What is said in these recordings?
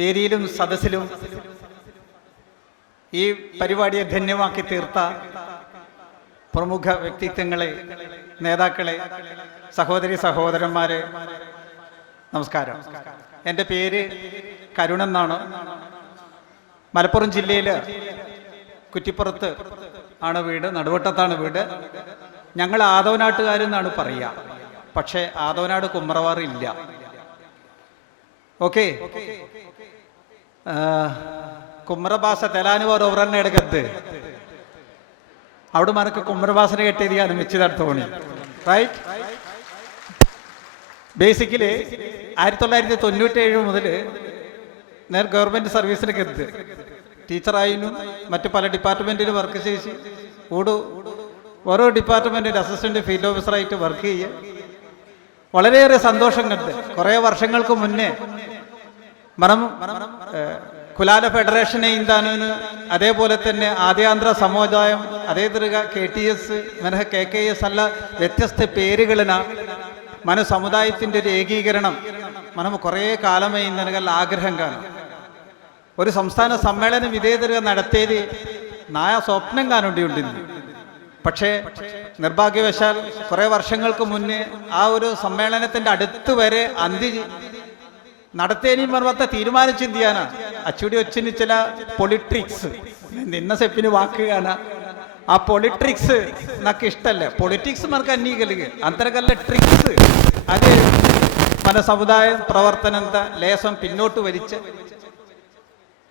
വേദിയിലും സദസ്സിലും ഈ പരിപാടിയെ ധന്യമാക്കി തീർത്ത പ്രമുഖ വ്യക്തിത്വങ്ങളെ, നേതാക്കളെ, സഹോദരി സഹോദരന്മാരെ, നമസ്കാരം. എൻ്റെ പേര് കരുൺ എന്നാണ്. മലപ്പുറം ജില്ലയിൽ കുറ്റിപ്പുറത്ത് ആണ് വീട്, നടുവട്ടത്താണ് വീട്. ഞങ്ങൾ ആദവനാട്ടുകാരെന്നാണ് പറയുക, പക്ഷേ ആദവനാട് കുമ്മറവാറ് ഇല്ല. ഓക്കെ, കുമ്മറ ഭാഷ തെലാനുവാർ ഒവറന്നെ എടുക്കത്ത് അവിടെ മനക്ക് കുമ്മറ ഭാഷനെ കെട്ടിയതാണ് മെച്ചിതോണി, റൈറ്റ്? ബേസിക്കലി 1997 മുതൽ ഞാൻ ഗവൺമെൻറ് സർവീസിലേക്ക് എത്തി. ടീച്ചറായിരുന്നു, മറ്റു പല ഡിപ്പാർട്ട്മെൻറ്റിൽ വർക്ക് ചെയ്ത് ഓരോ ഡിപ്പാർട്ട്മെൻറ്റിൻ്റെ അസിസ്റ്റൻറ്റ് ഫീൽഡ് ഓഫീസറായിട്ട് വർക്ക് ചെയ്യുക. വളരെയേറെ സന്തോഷം കണ്ട് കുറേ വർഷങ്ങൾക്ക് മുന്നേ మనం కులాల ఫెడరేషన్ అయిందాను, അതേപോലെ തന്നെ ആദ്യാന്ധ്ര സമുദായം, അതേ തരക KTS മനഃ KKS അല്ല വ്യത്യസ്ത പേരുകളിന మన സമുദായത്തിൻ്റെ ഒരു ഏകീകരണം మనం കുറേ കാലമായി നൽകാൻ ആഗ്രഹം കാണും. ഒരു സംസ്ഥാന സമ്മേളനം ഇതേ തരക നടത്തിയത് നായ സ്വപ്നം കാണേണ്ടിയുണ്ടിരുന്നു. പക്ഷേ നിർഭാഗ്യവശാൽ കുറേ വർഷങ്ങൾക്ക് മുന്നേ ആ ഒരു സമ്മേളനത്തിൻ്റെ അടുത്ത് വരെ നടത്തേനും പറഞ്ഞ തീരുമാനിച്ചെന്ത് ചെയ്യാനാ അച്ചൂടി വെച്ചിന് ചില പൊളിട്രിക്സ് നിന്ന സെപ്പിന് വാക്കുകയാണ്. ആ പൊളിട്രിക്സ് നമുക്ക് ഇഷ്ടമല്ല. പൊളിറ്റിക്സ് നമുക്ക് അന്വീകരിക്കുക, അന്തരകല്ല ട്രിക്സ് അത് మన സമുദായ പ്രവർത്തനത്തെ ലേശം പിന്നോട്ട് വലിച്ച്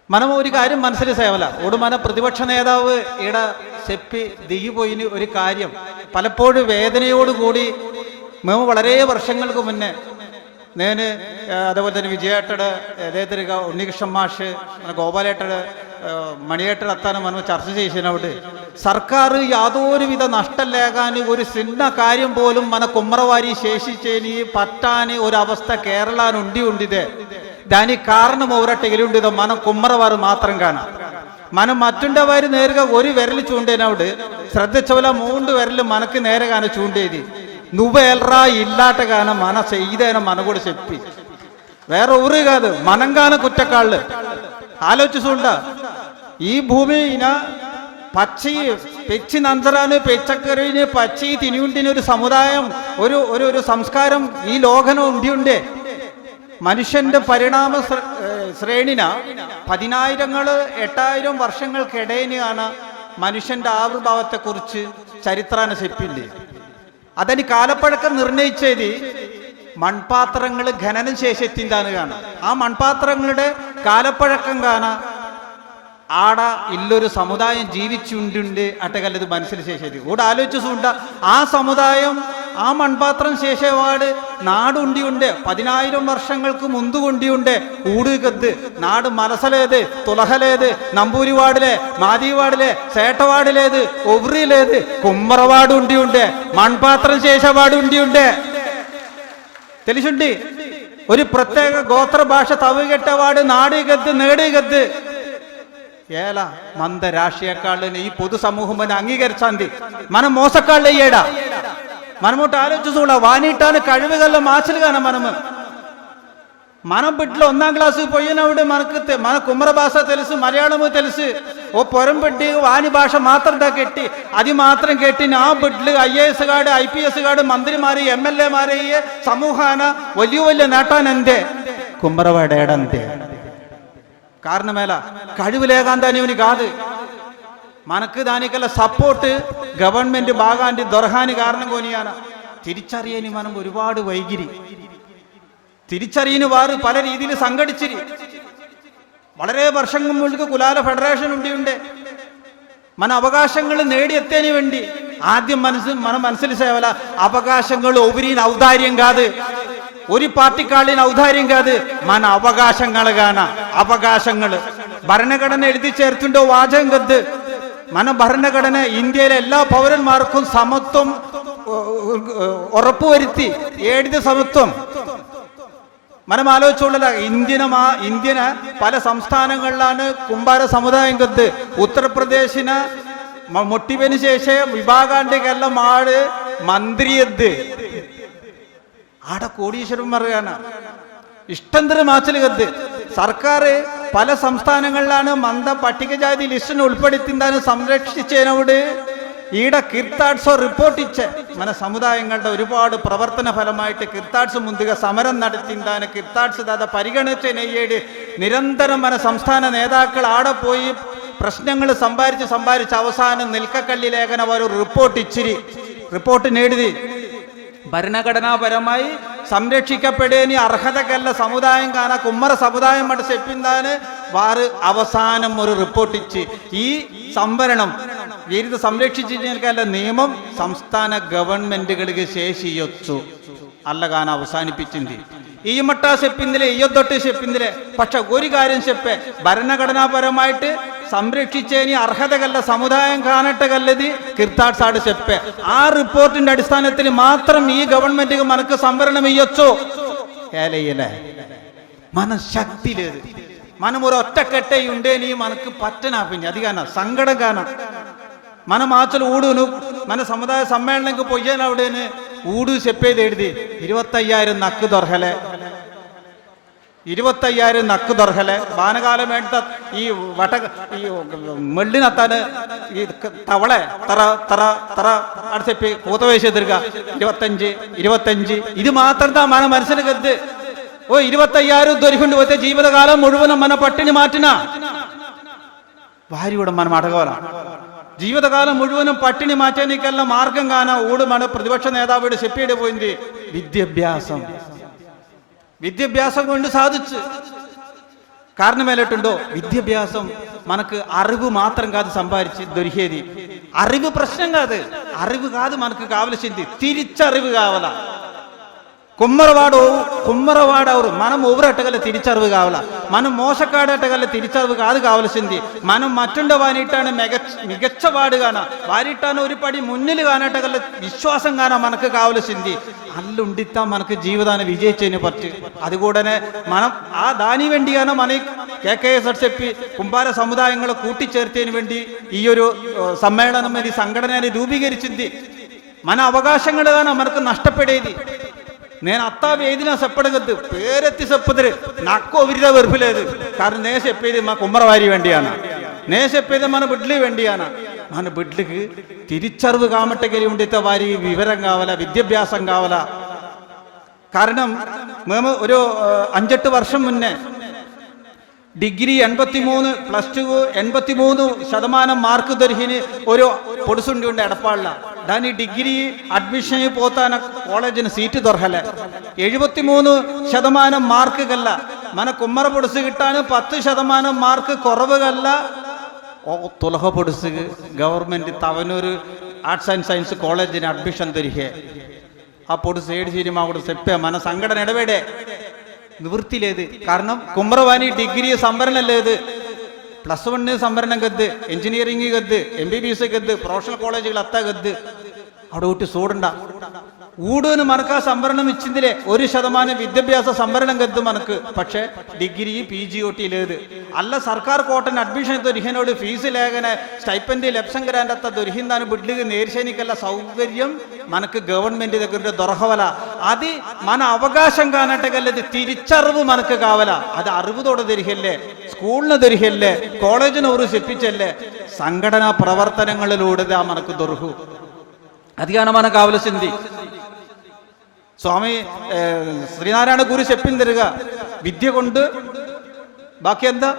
మనం ഒരു കാര്യം മനസ്സിലാവല. ഓട് మన പ്രതിപക്ഷ നേതാവ് ഇവിടെ സെപ്പി ദിഗിപോയിന് ഒരു കാര്യം പലപ്പോഴും വേദനയോടുകൂടി మేము വളരെ വർഷങ്ങൾക്ക് മുന്നേ ഞാൻ അതേപോലെ തന്നെ വിജയേട്ടയുടെ അദ്ദേഹത്തിന് ഉണ്ണികൃഷ്ണൻ മാഷ്, ഗോപാലേട്ടയുടെ, മണിയേട്ടയുടെ അത്താനും మనం ചർച്ച ചെയ്തവിടെ സർക്കാർ യാതൊരുവിധ നഷ്ടലേകാൻ ഒരു ചിന്ന കാര്യം പോലും మన കുമ്മറവാരി ശേഷിച്ചേനി പറ്റാൻ ഒരവസ്ഥ കേരളാനുണ്ടിയുണ്ടിത്. దానికి కారణం ఒకటెగిలిండిదో మనం కుమ్మరవారు మాత్రం కాన. మనం మറ്റുണ്ടవారు నేరుగా ഒരു విరలు చూండేనవుడు ശ്രദ്ധിച്ചവല 3 విరలు మనకి నేరుగానే చూండేది. నువ్వేల్రా ఇల్లాటగాన మన ചെയ്തേന మన కూడా చెప్పి వేరే ఊరు కాదు మనంగాన కుറ്റക്കാള് ఆలోచిస్తుండ. ഈ ഭൂമി പച്ചി പെച്ചി നന്തറാന് പെച്ചക്കറിന് പച്ചി തിനിയുണ്ടിന് ഒരു സമുദായം, ഒരു സംസ്കാരം ഈ ലോകനം ഉണ്ടിയുണ്ടേ. മനുഷ്യന്റെ പരിണാമ ശ്രേണിന 10,000 8,000 വർഷങ്ങൾക്കിടയിലാണ് മനുഷ്യന്റെ ആവിർഭാവത്തെക്കുറിച്ച് ചരിത്രാന സെപ്പില്ലേ. അതിന് കാലപ്പഴക്കം നിർണയിച്ചത് മൺപാത്രങ്ങൾ ഖനനം ശേഷത്തിൻ്റെതാണ് കാണാം. ആ മൺപാത്രങ്ങളുടെ കാലപ്പഴക്കം കാണാൻ ആട ഇല്ലൊരു സമുദായം ജീവിച്ചുണ്ടുണ്ട് അട്ടകല്ലത് മനസ്സിൽ ശേഷി കൂടെ ആലോചിച്ചുണ്ട. ആ സമുദായം ആ മൺപാത്രം ശേഷവാട് നാടുണ്ടിയുണ്ട്. 10,000 വർഷങ്ങൾക്ക് മുന്തുകൊണ്ടിയുണ്ട്. ഊടുകത്ത് നാട് മലസലേത്, തുലഹലേത്, നമ്പൂരിവാടിലെ, മാതിവാടിലെ, സേട്ടവാടിലേത്, ഒവ്രിയിലേത്, കുമ്മറവാട് ഉണ്ടിയുണ്ട്. മൺപാത്രം ശേഷവാട് ഉണ്ടിയുണ്ട്. തെളിച്ചുണ്ടി ഒരു പ്രത്യേക ഗോത്രഭാഷ തവുകെട്ടവാട് നാടുകത്ത് നേടുകത്ത് ഏല മന്ദ രാഷ്ട്രീയക്കാളിന് ഈ പൊതുസമൂഹം അംഗീകരിച്ചാന്തി మనం మోసకాళ్ళు అయ్యాడా. మనమోട്ട് ఆలోచించుകൂడ. వానిటాను കഴിവുകളുടെ മാച്ചിൽ കാണാം. మనం బిడ్డలు 1ാം ക്ലാസ്സിൽ పోయినప్పుడు మన కుమ్మర భాష తెలుసు, మలయాళము తెలుసు. ఓ పొరం బిడ్డ వాని భాష మాత్రం కెట్టి అది మాత్రం కెట్టిన ఆ బిడ్డలు IAS గాడు, IPS గాడు, మంత్రిമാര്, MLA മാരయ్യെ സമൂഹാന വലിയ വലിയ നേട്ടാനെന്തേ കുമ്മറവാടേടന്തേ. കാരണമേല കഴിവിലേകാന്താനിവന് കാത് మనకు దానికల్లా సపోర్ట్ గవర్నమెంట్ బాగాంటి దొరహాని కారణం కోనియాన. തിരിച്ചറിയാന് మనం ഒരുപാട് വൈകിരി. തിരിച്ചറിയുന്ന വാറ് പല രീതിയിൽ സംഘടിച്ചിരി. വളരെ വർഷങ്ങൾ മുഴുവൻ കുലാല ഫെഡറേഷൻ ഉണ്ട്. మన അവകാശങ്ങൾ നേടിയെത്തേന് വേണ്ടി ആദ്യം మనం മനസ്സിലാവല അവകാശങ്ങൾ ഒവരീൻ ഔദാര്യം കാത്, ഒരു പാർട്ടിക്കാളിന് ഔദാര്യം കാത്, మన അവകാശങ്ങൾ കാണാ. അവകാശങ്ങൾ ഭരണഘടന എഴുതി ചേർത്തുണ്ടോ വാചകം കത്ത്. మన ഭരണഘടന ഇന്ത്യയിലെ എല്ലാ പൗരന്മാർക്കും സമത്വം ഉറപ്പുവരുത്തി എഴുതിയ സമത്വം. మనం ആലോചിച്ചുള്ള ഇന്ത്യന് പല സംസ്ഥാനങ്ങളിലാണ് കുമ്പാര സമുദായം കത്ത്. ഉത്തർപ്രദേശിന് മുട്ടിവന് ശേഷം വിഭാഗാണ്ടിക്കെല്ലാം ആട് മന്ത്രിയത്ത് ആടെ കോടീശ്വരൻ പറയുകയാണ്. ഇഷ്ടംതരം മാച്ചിൽ കത്ത് സർക്കാർ പല സംസ്ഥാനങ്ങളിലാണ് പട്ടികജാതി ലിസ്റ്റിന് ഉൾപ്പെടുത്തിന്താണ് സംരക്ഷിച്ചതിനോട് ഈടെ കിർത്താഡ്സോ റിപ്പോർട്ടിച്ച് മന സമുദായങ്ങളുടെ ഒരുപാട് പ്രവർത്തന ഫലമായിട്ട് കിർത്താഡ്സ് മുന്തുക സമരം നടത്തിന്താണ് കിർത്താഡ്സ് ദാത പരിഗണിച്ചതിനേട് നിരന്തരം മന സംസ്ഥാന നേതാക്കൾ ആടെ പോയി പ്രശ്നങ്ങൾ സംഭാരിച്ച് അവസാനം നിൽക്കക്കള്ളി ലേഖന ഒരു റിപ്പോർട്ട് നേടി ഭരണഘടനാപരമായി സംരക്ഷിക്കപ്പെടേനി അർഹതക്കല്ല സമുദായം കാണാ കുമ്മറ സമുദായം മട്ട് ചെപ്പിന്താണ് വാറ് അവസാനം ഒരു റിപ്പോർട്ടിച്ച് ഈ സംവരണം വീരിത് സംരക്ഷിച്ചിരിക്കല്ല നിയമം സംസ്ഥാന ഗവൺമെന്റുകൾക്ക് ശേഷിയൊച്ചു അല്ല കാണാൻ അവസാനിപ്പിച്ചിന്തി ഈ മട്ട ചെപ്പിന്തിലെ ഈയൊത്തൊട്ട് ചെപ്പിന്തിലെ പക്ഷെ ഒരു കാര്യം ചെപ്പെ ഭരണഘടനാപരമായിട്ട് സംരക്ഷിച്ചതിന് അർഹതകല്ല സമുദായം കാണട്ടകല്ലത് കിർത്താഡ്സാട് ചെപ്പെ ആ റിപ്പോർട്ടിന്റെ അടിസ്ഥാനത്തിൽ മാത്രം ഈ ഗവൺമെന്റ് മനക്ക് സംവരണം ഇയ്യൊച്ചോ ഏലയിലെ മനഃശക്തിയിലേത് മനം ഒരു ഒറ്റക്കെട്ടയുണ്ടേ നീ മനക്ക് പറ്റനാ പിന്നെ അധികാന സങ്കടം കാണാം മന മാച്ചൽ ഊടുന്നു മന സമുദായ സമ്മേളനക്ക് പൊയ്യാൻ അവിടേന് ഊട് ചെപ്പേത് എഴുതി 25,000 നക്ക് ദൊർഹലെ 25,000 നക്ക് ദൊർഹലെ ബാനകാലം വേണ്ട ഈ മെള്ളിനത്താന് ഈ തവളെ തറ തറ തറ അടുത്ത് കൂത്തവേശ എതിർക്ക 25 ഇത് മാത്രം താ മന മനസ്സിന് കരുത് 25,000 ദൊരിക്കൊണ്ട് പോയ ജീവിതകാലം മുഴുവനും മന പട്ടിണി മാറ്റിന ഭാര്യയുടെ മനം അടകോല ജീവിതകാലം മുഴുവനും പട്ടിണി മാറ്റാനിക്കല്ല മാർഗം കാണാൻ ഊടുമാണ് പ്രതിപക്ഷ നേതാവിടെ ചെപ്പിയുടെ പോയിന്റ് വിദ്യാഭ്യാസം കൊണ്ട് സാധിച്ചു കാരണം മേലിട്ടുണ്ടോ വിദ്യാഭ്യാസം മനക്ക് അറിവ് മാത്രം കാത് സമ്പാദിച്ച് ദൊരിഹേതി അറിവ് പ്രശ്നം കാത് അറിവ് കാത് മനക്ക് കാവലശിന്തി തിരിച്ചറിവ് കാവല കുമ്മറവാട് അവർ മനം ഒവ്വരട്ടകല്ല തിരിച്ചറിവ് കാവല മനം മോശക്കാടട്ടകല്ല തിരിച്ചറിവ് കാത് കാവലശിന്തി മനം മറ്റുണ്ട വാനിട്ടാണ് മികച്ച വാട് കാണാ വാരിട്ടാണ് ഒരു പടി മുന്നിൽ കാണട്ടകല്ല വിശ്വാസം കാണാൻ മനക്ക് കാവലശിന്തി അല്ലുണ്ടിത്താൻ മനക്ക് ജീവിതാനെ വിജയിച്ചതിന് പറ്റ് അതുകൂടനെ മനം ആ ദാനി വേണ്ടിയാണ് മന KKSRCP കുമ്പാര സമുദായങ്ങളെ കൂട്ടിച്ചേർത്തതിന് വേണ്ടി ഈ ഒരു സമ്മേളനം ഈ സംഘടനയെ രൂപീകരിച്ചിന്തി മന അവകാശങ്ങൾ കാണാൻ മനക്ക് നഷ്ടപ്പെടേതി నేను అత్తా వేదిన చెప్పడగద్దు పేరెత్తి చెప్పదురు నాకు విరిద వెరుపులేదు കാരണം నేను చెప్పేది మా కుమ్మరవారి വേണ്ടിയാണ് నేను చెప్పేది మన బిడ్డలు വേണ്ടിയാണ് మన బిడ్డలకు തിരിച്ചറിവ് കാമട്ടകരി ഉണ്ടിത്തെ വാരി വിവരം കാവല വിദ്യാഭ്യാസം കാവല കാരണം మేము ഒരു 5-8 വർഷം മുന്നേ ഡിഗ്രി 83 +2 83% മാർക്ക് ദൊരിഹിന് ഒരു പൊടുസുണ്ടി ഉണ്ട് എടപ്പാളില దాని డిగ్రీ అడ్మిషన్ పోతాన కాలేజిന് సీറ്റ് దొరకలే 73% മാർക്ക് കല്ല మన കുമ്മറ പൊടുസ് കിട്ടാൻ 10% മാർക്ക് കുറവ് കല്ല തുലഹ പൊടുസ് government Thavanur arts and science കോളേജിന് അഡ്മിഷൻ ദൊരിഹെ ആ പൊടുസ് ഏട് ശരിമാ കൂടെ സെപ്പെ మన സംഘടന ഇടപെടെ നിവൃത്തിയിലേത് കാരണം കുമ്മറവാനി ഡിഗ്രി സംവരണല്ലേത് +1 സംവരണം ഗദ്ദ് എഞ്ചിനീയറിംഗ് ഗദ്ദ് MBBS ഗദ്ദ് പ്രൊഫഷണൽ കോളേജുകൾ അത്ത ഗദ്ദ് അവിടെ വിട്ട് സൂടണ്ട ഊടുവിന് മനക്ക് ആ സംവരണം ഇച്ചിന്തിലെ 1% വിദ്യാഭ്യാസ സംവരണം ഗദ്ദ് മനക്ക് പക്ഷെ ഡിഗ്രി PGOT അല്ല സർക്കാർ കോട്ടന് അഡ്മിഷൻ ദൊരിഹനോട് ഫീസ് ലേഖന സ്റ്റൈപ്പൻഡ് ലെപ്സം ഗ്രാൻഡ് ദൊരിഹിന്താണ് ബിഡ്ലിക്ക് നേർശനിക്കല്ല സൗകര്യം മനക്ക് ഗവൺമെന്റ് దగ్గర ദൊറഹവല അത് മന അവകാശം കാണട്ടകല്ലത് തിരിച്ചറിവ് മനക്ക് കാവല അത് അറിവുതോടെ ദൊരിഹല്ലേ സ്കൂളിന് ദൊരിഹല്ലേ കോളേജിന് ഒരു ചെപ്പിച്ചല്ലേ സംഘടനാ പ്രവർത്തനങ്ങളിലൂടെ ആ മനക്ക് ദൊർഹു അധികാരം മന കാവലസിന്തി സ്വാമി ശ്രീനാരായണ ഗുരു ചെപ്പിൻ തരിക വിദ്യ കൊണ്ട് ബാക്കി എന്താ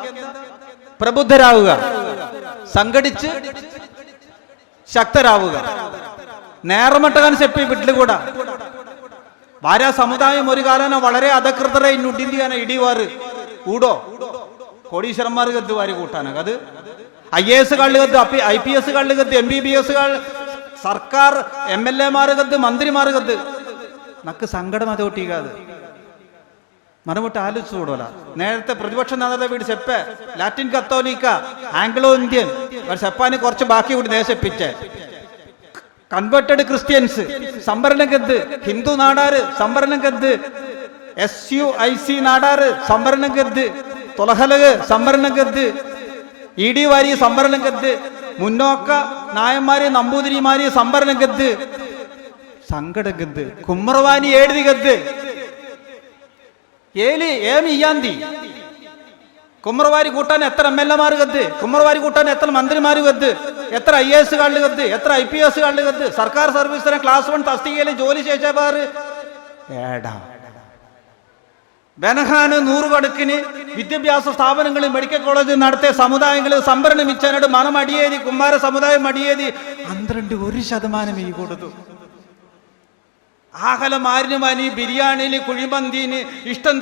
പ്രബുദ്ധരാവുക സംഘടിച്ച് ശക്തരാവുക നേർമട്ടകാൻ ചെപ്പി വിട്ടിലുകൂടാ ഭാര്യ സമുദായം ഒരു കാലന വളരെ അധകൃതരെ ഇന്നുണ്ടിന്തിയാണ് ഇടിവാറ് ഊടോ കോടീശ്വരന്മാർ ഗദ്ദ് വാരി കൂട്ടാണ് അത് IAS കള്ളുകത്ത് IPS കള്ളുകത്ത് MBBS സർക്കാർ MLA മാർ ഗദ്ദ് മന്ത്രിമാർ ഗദ്ദ് നക്ക് സങ്കടം അതോട്ടിക്കാത് മനമുട്ട് ആലോചിച്ചു കൂടല നേരത്തെ പ്രതിപക്ഷ നേതാവ് വീട് ചെപ്പ ലാറ്റിൻ കത്തോലിക്ക ആംഗ്ലോ ഇന്ത്യൻ ചെപ്പാന് കുറച്ച് ബാക്കി കൂടി നേശപ്പിച്ച് കൺവേർട്ടഡ് ക്രിസ്ത്യൻസ് സംവരണം ഗദ്ദ് ഹിന്ദു നാടാറ് സംവരണം ഗദ്ദ് SUIC നാടാറ് സംവരണം ഗദ്ദ് തുലഹലക് സംവരണം ഗദ്ദ് ED വാരി സംവരണം ഗദ്ദ് മുന്നോക്ക നായന്മാര് നമ്പൂതിരിമാര് സംവരണം ഗദ്ദ് സങ്കട ഗദ്ദ് കുമ്മറവാനി ഏഴുതി ഗദ്ദ് ഏലി ഏമി ഇയാന്തി കുമ്മറവാരി കൂട്ടാൻ എത്ര MLA കത്ത്, കുമ്മറവാരി കൂട്ടാൻ എത്ര മന്ത്രിമാര് കത്ത്, എത്ര IAS കത്ത്, എത്ര IPS കത്ത്, സർക്കാർ സർവീസിനെ ക്ലാസ് 1 തസ്തികയിൽ ജോലി ചെയ്തവാറ് ഏടാ ബനഹാന് 100 കണക്കിന് വിദ്യാഭ്യാസ സ്ഥാപനങ്ങൾ മെഡിക്കൽ കോളേജ് നടത്തിയ സമുദായങ്ങൾ സംവരണം ഇച്ചാനോട് മനം അടിയേതി, കുമാര സമുദായം അടിയേതി 12% ഈ കൊടുത്തു. ആകല മാരിനുമാനി ബിരിയാണിയിൽ കുഴിമന്തിന് ഇഷ്ടം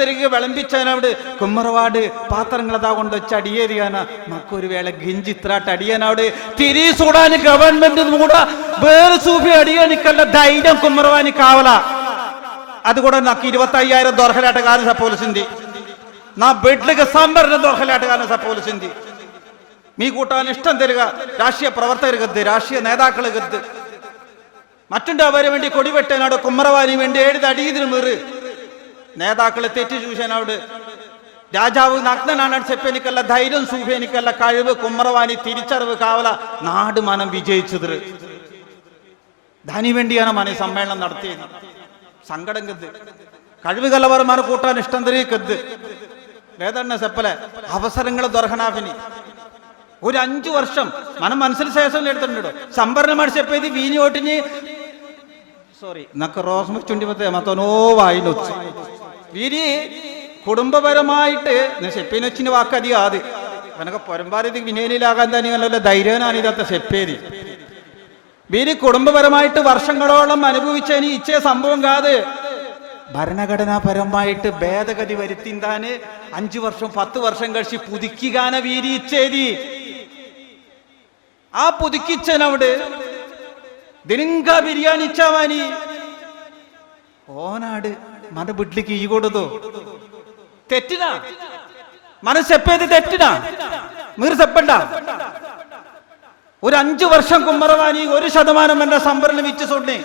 തെരുക വിളമ്പിച്ചവനവിടെ കുമ്മറവാട് പാത്രങ്ങളതാ കൊണ്ട് വെച്ച് അടിയേറിയാന മക്കൊരു വേള ഗിഞ്ചിത്രാട്ട് അടിയാനവിടെ തിരിസൂടാന് ഗവൺമെന്റ് കൂടെ വേറെ സൂഫി അടിയാനിക്കല്ല ധൈര്യം കുമ്മറവാനി കാവല. അതുകൂടെ నాకు 25,000 దొరకలేటగానే సపోలిసింది, నా బిడ్డలకు సంబరం దొరకలేటగానే సపోలిసింది. మీ കൂട്ടാൻ ഇഷ്ടം തരിക രാഷ്ട്രീയ പ്രവർത്തകർക്കത്, രാഷ്ട്രീയ നേതാക്കൾക്കത്, മറ്റുണ്ടവരെ വേണ്ടി കൊടിവെട്ടാനവിടെ കുമ്മറവാനി വേണ്ടി എഴുതി അടിയതിന് മീറ് നേതാക്കളെ തെറ്റി ചൂശാനവിടെ രാജാവ് നഗ്നനാണ് ചെപ്പനിക്കല്ല ധൈര്യം സൂഫേനിക്കല്ല കഴിവ് കുമ്മറവാനി തിരിച്ചറിവ് കാവല നാട് മനം വിജയിച്ചത്. ധനി വേണ്ടിയാണ് മന സമ്മേളനം നടത്തിയത്. സങ്കടം കത്ത് കഴിവ് കലവറമാരെ കൂട്ടാൻ ഇഷ്ടം തരീക്കത്ത് വേദന സെപ്പലെ അവസരങ്ങൾ ദൊർഹനാഫിനി ഒരു 5 വർഷം మనం മനസ്സിൽ ശേഷം എടുത്തിട്ടുണ്ടോ സംഭരണം അടിച്ചപ്പോ വീഞ്ഞോട്ടിന് സോറി നക്ക് റോസ് ചുണ്ടിമത്തെ മത്തനോ വായിനൊച്ച് വീരി കുടുംബപരമായിട്ട് സെപ്പേനൊച്ചിന് വാക്കധികം ആദ്യം എനക്ക് പൊരമ്പാരതി വിനയനിലാകാൻ തന്നെയല്ല ധൈര്യനാണ് ഇതത്തെ സെപ്പേരി. വീരി കുടുംബപരമായിട്ട് വർഷങ്ങളോളം അനുഭവിച്ചതിന് ഇച്ചേ സംഭവം കാത് ഭരണഘടനാപരമായിട്ട് ഭേദഗതി വരുത്തിന്താന് 5 വർഷം 10 വർഷം കഴിച്ച് പുതുക്കിക്കാന വീരി ഇച്ചേരി. ആ പുതുക്കിച്ചനവിടെ ദിനിങ്ക ബിരിയാണി ഇച്ചാവാനി ഓനാട് മന വീട്ടിലേക്ക് ഈ കൊടുത്തോ തെറ്റിനാ മനസ്സെപ്പേത് തെറ്റിനാ മീർ സെപ്പണ്ട. ഒരു 5 വർഷം കുമ്മറവാനി 1% എന്റെ സംഭരണം വിറ്റ് സൊണ്ണേ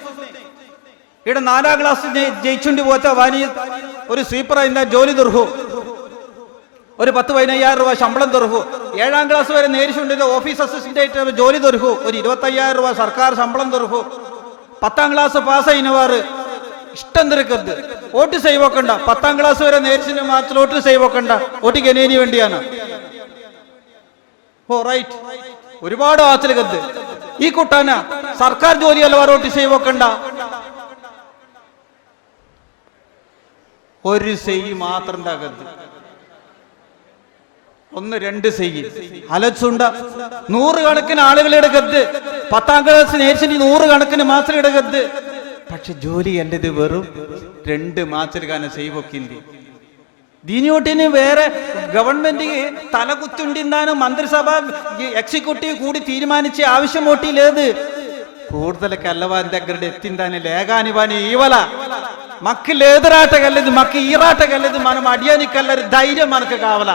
ഇവിടെ 4ാം ക്ലാസ് ജയിച്ചുണ്ടി പോത്ത വാനി ഒരു സ്വീപ്പറായി ജോലി ദുർഹു ഒരു 10-15,000 രൂപ ശമ്പളം ദുർഹു. 7ാം ക്ലാസ് വരെ നേരിച്ചുകൊണ്ടിരുന്ന ഓഫീസ് അസിസ്റ്റന്റ് ജോലി ദുർഹു ഒരു 25,000 രൂപ സർക്കാർ ശമ്പളം ദുർഹു. 10ാം ക്ലാസ് പാസ്സായിനവാറ് ഇഷ്ടം തിരക്കത് വോട്ട് ചെയ്വോക്കണ്ട. 10ാം ക്ലാസ് വരെ നേരിച്ചിന് മാത്രം വോട്ട് ചെയ്വോക്കണ്ട, വോട്ട് ഗനേനി വേണ്ടിയാണ്. ഓ റൈറ്റ് ഒരുപാട് ആച്ചിൽ കത്ത് ഈ കൂട്ടാന സർക്കാർ ജോലിയല്ല വോട്ട് ചെയ്വോക്കണ്ട. ഒരു സെയ് മാത്രം താകത്ത് 1-2 സെയ്യ് അലച്ചുണ്ട 100 കണക്കിന് ആളുകളുടെ കത്ത് 10ാം ക്ലാസ് നേരിച്ചിന് 100 കണക്കിന് മാത്രം ഇടകത്ത്. പക്ഷെ ജോലി എന്റേത് വെറും 2 മാച്ചിൽ ചെയ്വൊക്കിന്തി. ദീനിയോട്ടിന് വേറെ ഗവൺമെന്റ് തലകുത്തുണ്ടിന്നാണ് മന്ത്രിസഭ എക്സിക്യൂട്ടീവ് കൂടി തീരുമാനിച്ച ആവശ്യം ഓട്ടിയിലേത് കൂടുതലൊക്കെ അല്ലവാൻ దగ్గర എത്തിന്താന് ലേഖാനിവാനി ഈവല മക്കിലേതിറാട്ട കല്ലത് മക്ക് ഈറാട്ട കല്ലത് మనం അടിയാനിക്കല്ല ധൈര്യം మనకు కావాల.